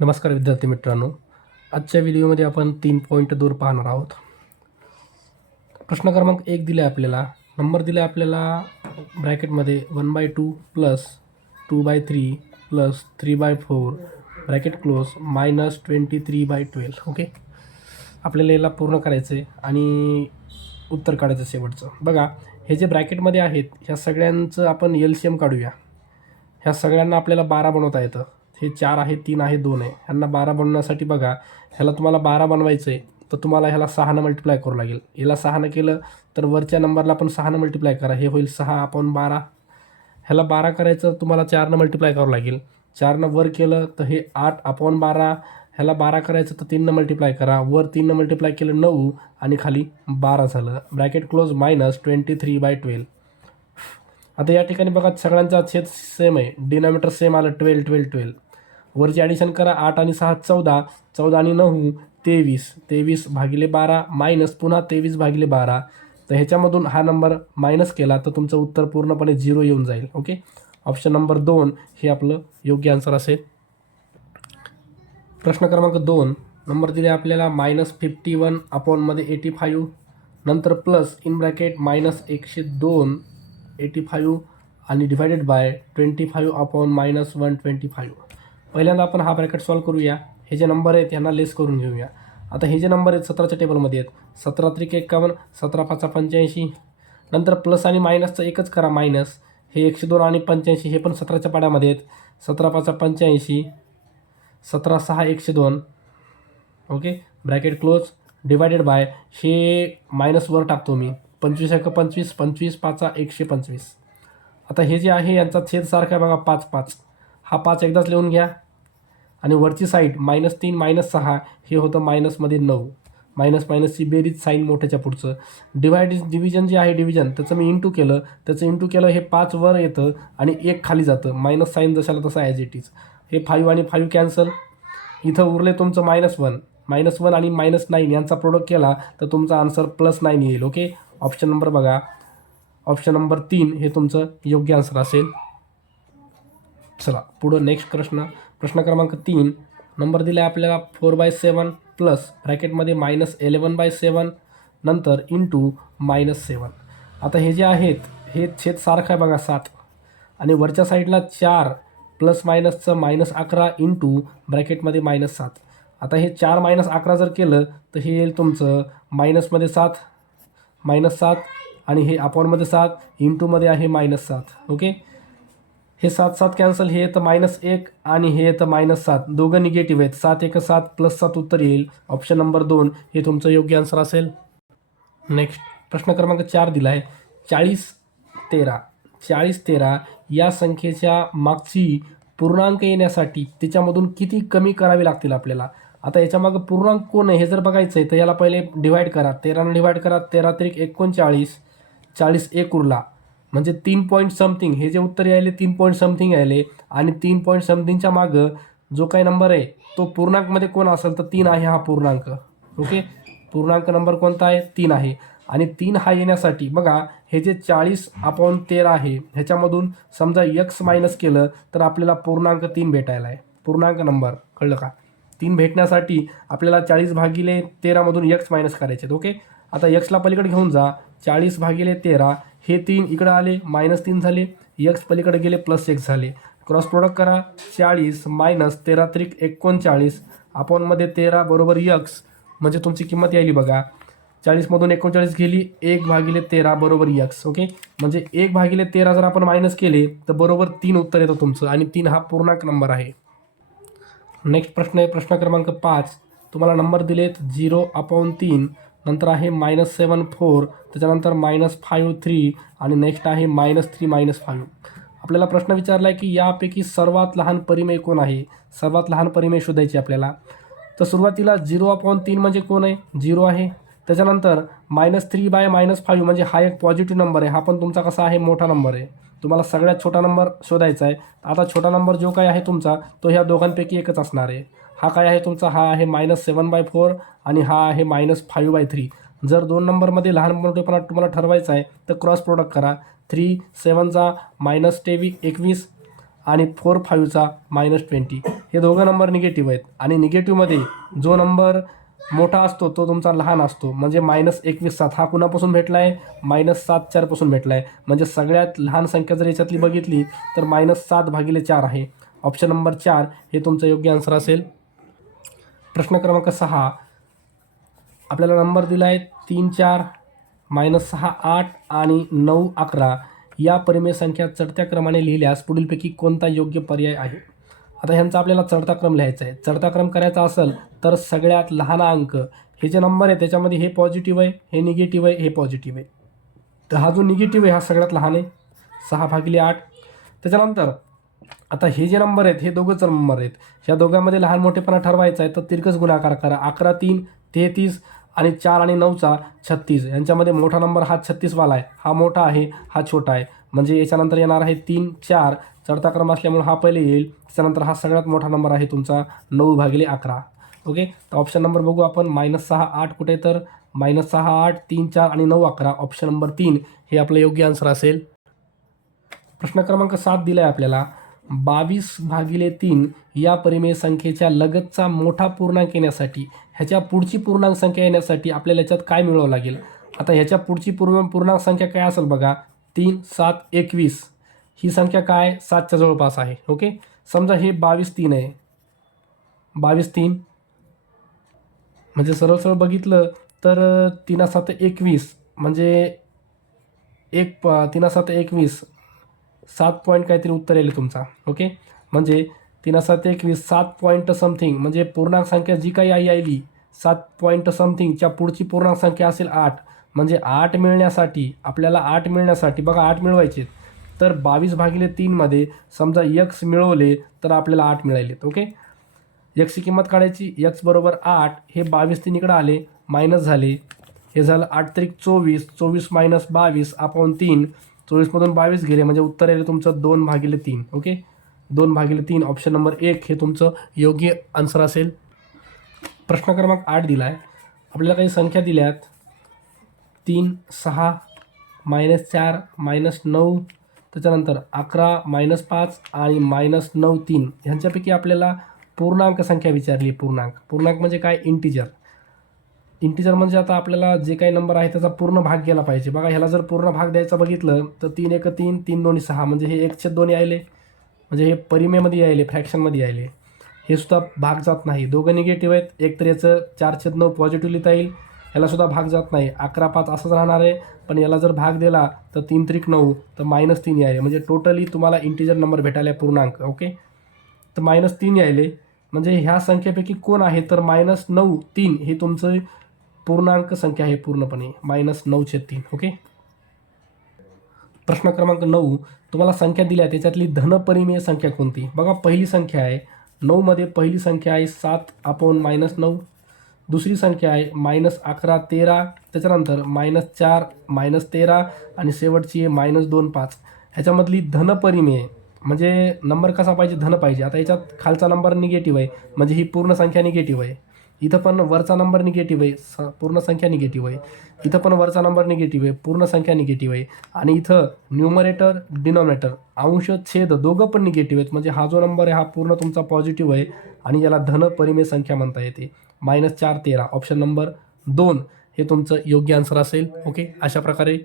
नमस्कार विद्यार्थी मित्रांनो, आजच्या व्हिडिओमध्ये आपण 3.2 पाहणार आहोत. प्रश्न क्रमांक 1 दिला आहे आपल्याला. नंबर दिला आहे आपल्याला ब्रॅकेटमध्ये 1/2 plus 2/3 plus 3/4 bracket close minus 23/12. Okay, आपल्याला याला पूर्ण करायचं आहे आणि उत्तर काढायचं शेवटचं. बघा, हे जे ब्रॅकेटमध्ये आहेत ह्या सगळ्यांचं आपण LCM काढूया. ह्या सगळ्यांना आपल्याला 12 बनवता येतं. हे 4 आहे, 3 आहे, 2 आहे. ह्यांना 12 बनवण्यासाठी बघा, ह्याला तुम्हाला 12 बनवायचं आहे तर तुम्हाला ह्याला 6नं मल्टिप्लाय करावं लागेल. याला 6नं केलं तर वरच्या नंबरला पण 6नं मल्टिप्लाय करा, हे होईल 6/12. ह्याला 12 करायचं तुम्हाला 4नं मल्टिप्लाय करावं लागेल. 4नं वर केलं तर हे 8/12. ह्याला 12 करायचं तर 3नं मल्टिप्लाय करा, वर 3नं मल्टिप्लाय केलं 9 आणि खाली 12 झालं. Bracket close minus 23/12. आता या ठिकाणी बघा, सगळ्यांचा छेद सेम आहे, डिनॉमिनेटर सेम आलं, 12 12 12. वरची ॲडिशन करा, 8 आणि 6 14, 14 आणि 9 23, 23/12 मायनस पुन्हा 23/12. तर ह्याच्यामधून हा नंबर मायनस केला तर तुमचं उत्तर पूर्णपणे 0 येऊन जाईल. ओके, ऑप्शन नंबर 2 हे आपलं योग्य आन्सर असेल. प्रश्न क्रमांक 2 नंबर दिले आपल्याला -51/85, नंतर प्लस इन ब्रॅकेट -102/85 आणि डिवायडेड बाय 25/-125. पहिल्यांदा आपण हा ब्रॅकेट सॉल्व करूया. हे जे नंबर आहेत यांना लेस करून घेऊया. आता हे जे नंबर आहेत 17च्या टेबलमध्ये आहेत. 17 त्रिक 51, 17 5 85. नंतर प्लस आणि मायनसचं एकच करा, मायनस. हे 102 आणि 85 हे पण 17च्या पाड्यामध्ये आहेत. 17 5 85, 17 6 102. Okay, bracket close divided by, हे मायनस वर टाकतो मी, 25 1 25, 25 5 125. आता हे जे आहे यांचा छेद सारखा आहे बघा, 5 5. हा 5 एकदाच लिहून घ्या आणि वरची साईड -3 -6 हे होतं मायनसमध्ये 9. मायनस मायनसची बेरीज, साईन मोठ्याच्या पुढचं. डिव्हिजन जे आहे डिव्हिजन त्याचं मी इंटू केलं, हे 5 वर येतं आणि 1 खाली जातं. मायनस साईन जशाला तसा ॲज इट इज. हे 5 आणि 5 कॅन्सल. इथं उरले तुमचं -1 आणि -9 यांचा प्रोडक्ट केला तर तुमचा आन्सर +9 येईल. ओके, ऑप्शन नंबर बघा, ऑप्शन नंबर 3 हे तुमचं योग्य आन्सर असेल. चला पुढं नेक्स्ट प्रश्न क्रमांक 3 नंबर दिला आहे आपल्याला 4/7 प्लस ब्रॅकेटमध्ये -11/7 नंतर इंटू -7. आता हे जे आहेत हे छेद सारखं आहे बघा, 7 आणि वरच्या साईडला 4 प्लस मायनसचं -11 इंटू ब्रॅकेटमध्ये -7. आता हे 4 -11 जर केलं तर हे येईल तुमचं मायनसमध्ये 7 -7 आणि हे अपॉनमध्ये 7 इंटूमध्ये आहे -7. ओके, हे 7 7 कॅन्सल, हे येतं -1 आणि हे येतं -7. दोघं निगेटिव्ह आहेत. 7 1 7 +7 उत्तर येईल. ऑप्शन नंबर 2 हे तुमचं योग्य आन्सर असेल. नेक्स्ट प्रश्न क्रमांक 4 दिला आहे 4013 या संख्येच्या मागची पूर्णांक येण्यासाठी त्याच्यामधून किती कमी करावे लागतील आपल्याला. आता याच्यामागं पूर्णांक कोण आहे हे जर बघायचं आहे तर याला पहिले डिवाईड करा, 13ने डिवाईड करा, 13 त्रिक 39, 40 1 उरला म्हणजे 3 पॉईंट समथिंग. हे जे उत्तर यायले 3 पॉईंट समथिंग यायले आणि 3 पॉईंट समथिंगच्या मागं जो काही नंबर आहे तो पूर्णांकमध्ये कोण असेल तर 3 आहे हा पूर्णांक. ओके, पूर्णांक नंबर कोणता आहे, 3 आहे. आणि 3 हा येण्यासाठी बघा, हे जे 40/13 आहे ह्याच्यामधून समजा x मायनस केलं तर आपल्याला पूर्णांक 3 भेटायला आहे. पूर्णांक नंबर कळलं का, 3 भेटण्यासाठी आपल्याला 40/13 मधून x मायनस करायचे आहेत. ओके, आता xला पलीकडे घेऊन जा, 40/13 हे 3 इकडं आले -3 झाले, x पलीकडे गेले +1 झाले. क्रॉस प्रोडक्ट करा, 40 - 13 त्रिक 39 अपॉनमध्ये 13 बरोबर x, म्हणजे तुमची किंमत यायली बघा, 40मधून 39 गेली, 1/13 बरोबर x. ओके, म्हणजे 1/13 जर आपण मायनस केले तर बरोबर 3 उत्तर येतं तुमचं आणि 3 हा पूर्णांक नंबर आहे. नेक्स्ट प्रश्न आहे प्रश्न क्रमांक 5. तुम्हाला नंबर दिलेत 0/3, नंतर आहे -7 4, त्याच्यानंतर -5 3 आणि नेक्स्ट आहे -3 5. आपल्याला प्रश्न विचारला आहे की यापैकी सर्वात लहान परिमेय कोण आहे. सर्वात लहान परिमेय शोधायची आपल्याला. तर सुरुवातीला 0/3 म्हणजे कोण आहे, 0 आहे. त्याच्यानंतर -3/-5 म्हणजे हा एक पॉझिटिव्ह नंबर आहे, हा पण तुमचा कसा आहे, मोठा नंबर आहे. तुम्हाला सगळ्यात छोटा नंबर शोधायचा आहे. आता छोटा नंबर जो काय आहे तुमचा तो ह्या दोघांपैकी एकच असणार आहे. हा काय आहे तुमचा, हा आहे -7/4 आणि हा आहे -5/3. जर 2 नंबरमध्ये लहान मोठेपणा तुम्हाला ठरवायचा आहे तर क्रॉस प्रोडक्ट करा. 3 7 -21 आणि 4 5 -20. हे दोघं नंबर निगेटिव्ह आहेत आणि निगेटिव्हमध्ये जो नंबर मोठा असतो तो तुमचा लहान असतो. म्हणजे -21/7 हा कुणापासून भेटला आहे? -7/4 पासून भेटला आहे. म्हणजे सगळ्यात लहान संख्या जर याच्यातली बघितली तर -7/4 आहे. ऑप्शन नंबर 4 हे तुमचं योग्य आन्सर असेल. प्रश्न क्रमांक 6 आपल्याला नंबर दिला आहे 3, 4, -6, 8 आणि 9, 11 या परिमेय संख्या चढत्या क्रमाने लिहिल्यास पुढीलपैकी कोणता योग्य पर्याय आहे? आता ह्यांचा आपल्याला चढता क्रम लिहायचा आहे. चढता क्रम करायचा असेल तर सगळ्यात लहान अंक हे जे नंबर आहे त्याच्यामध्ये हे पॉझिटिव्ह आहे, हे निगेटिव्ह आहे, हे पॉझिटिव्ह आहे. तर हा जो निगेटिव्ह आहे हा सगळ्यात लहान आहे 6/8. त्याच्यानंतर आता हे जे नंबर आहेत हे दोघंच नंबर आहेत. ह्या दोघांमध्ये लहान मोठेपणा ठरवायचा आहे तर तिरकस गुणाकार करा. 11, 3, 33 आणि 4 आणि 9चा 36. यांच्यामध्ये मोठा नंबर हा 36 वाला आहे. हा मोठा आहे, हा छोटा आहे. म्हणजे याच्यानंतर येणार आहे 3, 4 चढता क्रम असल्यामुळे हा पहिले येईल. त्याच्यानंतर हा सगळ्यात मोठा नंबर आहे तुमचा 9/11. ओके, तर ऑप्शन नंबर बघू आपण. -6, 8 कुठे? तर -6, 8, 3, 4 आणि 9, 11 ऑप्शन नंबर 3 हे आपलं योग्य आन्सर असेल. प्रश्न क्रमांक 7 दिला आहे आपल्याला. 22/3 या परिमेय संख्येच्या लगतचा मोठा पूर्णांक येण्यासाठी ह्याच्या पुढची पूर्णांक संख्या येण्यासाठी आपल्याला याच्यात काय मिळवावं लागेल? आता ह्याच्या पुढची पूर्णांक संख्या काय असेल बघा. 3, 7, 21 ही संख्या काय 7च्या जवळपास आहे. ओके, समजा हे 22/3 आहे. 22/3 म्हणजे सरळ बघितलं तर 3 7 21 म्हणजे 3 7 21 7 पॉईंट काहीतरी उत्तर येईल तुमचा. ओके, म्हणजे 3 7 21 7 पॉईंट समथिंग म्हणजे पूर्णांक संख्या जी काही आली 7 पॉईंट समथिंगच्या पुढची पूर्णांक संख्या असेल 8. म्हणजे 8 मिळण्यासाठी आपल्याला 8 मिळण्यासाठी बघा 8 मिळवायचे तर 22/3 मध्ये समजा x मिळवले तर आपल्याला 8 मिळाले. ओके, एक्सची किंमत काढायची. x बरोबर 8 हे 22 इकडे आले मायनस झाले. हे झालं 8 त्रिक 24, 24 मायनस 22/3 24मधून 22 गेले म्हणजे उत्तर येईल तुमचं 2/3. ओके, 2/3 ऑप्शन नंबर 1 हे तुमचं योग्य आन्सर असेल. प्रश्न क्रमांक 8 दिला आहे आपल्याला. काही संख्या दिल्यात 3, 6, -4, -9 त्याच्यानंतर 11, -5 आणि -9, 3 ह्यांच्यापैकी आपल्याला पूर्णांक संख्या विचारली. पूर्णांक म्हणजे काय? इंटिजर म्हणजे आता आपल्याला जे काही नंबर आहे त्याचा पूर्ण भाग गेला पाहिजे. बघा ह्याला जर पूर्ण भाग द्यायचा बघितलं तर 3 1 3, 3 2 6 म्हणजे हे 1/2 यायले. म्हणजे हे परिमेयमध्ये यायले, फ्रॅक्शनमध्ये यायले. हे सुद्धा भाग जात नाही. दोघं निगेटिव्ह आहेत. एक तर याचं 4/9 पॉझिटिव्ह लिहिता येईल. ह्यालासुद्धा भाग जात नाही. 11 5 असंच राहणार आहे. पण याला जर भाग दिला तर 3 त्रिक 9 तर -3 यायले. म्हणजे टोटली तुम्हाला इंटिजर नंबर भेटायला पूर्णांक. ओके, तर -3 यायले. म्हणजे ह्या संख्येपैकी कोण आहे? तर -9, 3 हे तुमचं पूर्णांक संख्या आहे पूर्णपणे. -9/3. ओके, प्रश्न क्रमांक 9 तुम्हाला संख्या दिल्या त्याच्यातली धनपरिमेय संख्या कोणती? बघा पहिली संख्या आहे 9 मध्ये पहिली संख्या आहे 7/-9. दुसरी संख्या आहे -11, 13 त्याच्यानंतर -4, -13 आणि शेवटची आहे -2, 5. ह्याच्यामधली धनपरिमेय म्हणजे नंबर कसा पाहिजे? धन पाहिजे. आता याच्यात खालचा नंबर निगेटिव्ह आहे म्हणजे ही पूर्ण संख्या निगेटिव्ह आहे. इथं पण वरचा नंबर निगेटिव्ह आहे, पूर्ण संख्या निगेटिव्ह आहे. इथं पण वरचा नंबर निगेटिव्ह आहे, पूर्ण संख्या निगेटिव्ह आहे. आणि इथं न्यूमरेटर डिनॉमिनेटर अंश छेद दोघं पण निगेटिव्ह आहेत. म्हणजे हा जो नंबर आहे हा पूर्ण तुमचा पॉझिटिव्ह आहे आणि याला धनपरिमेय संख्या म्हणता येते. -4, 13 ऑप्शन नंबर 2 हे तुमचं योग्य आन्सर असेल. ओके, अशा प्रकारे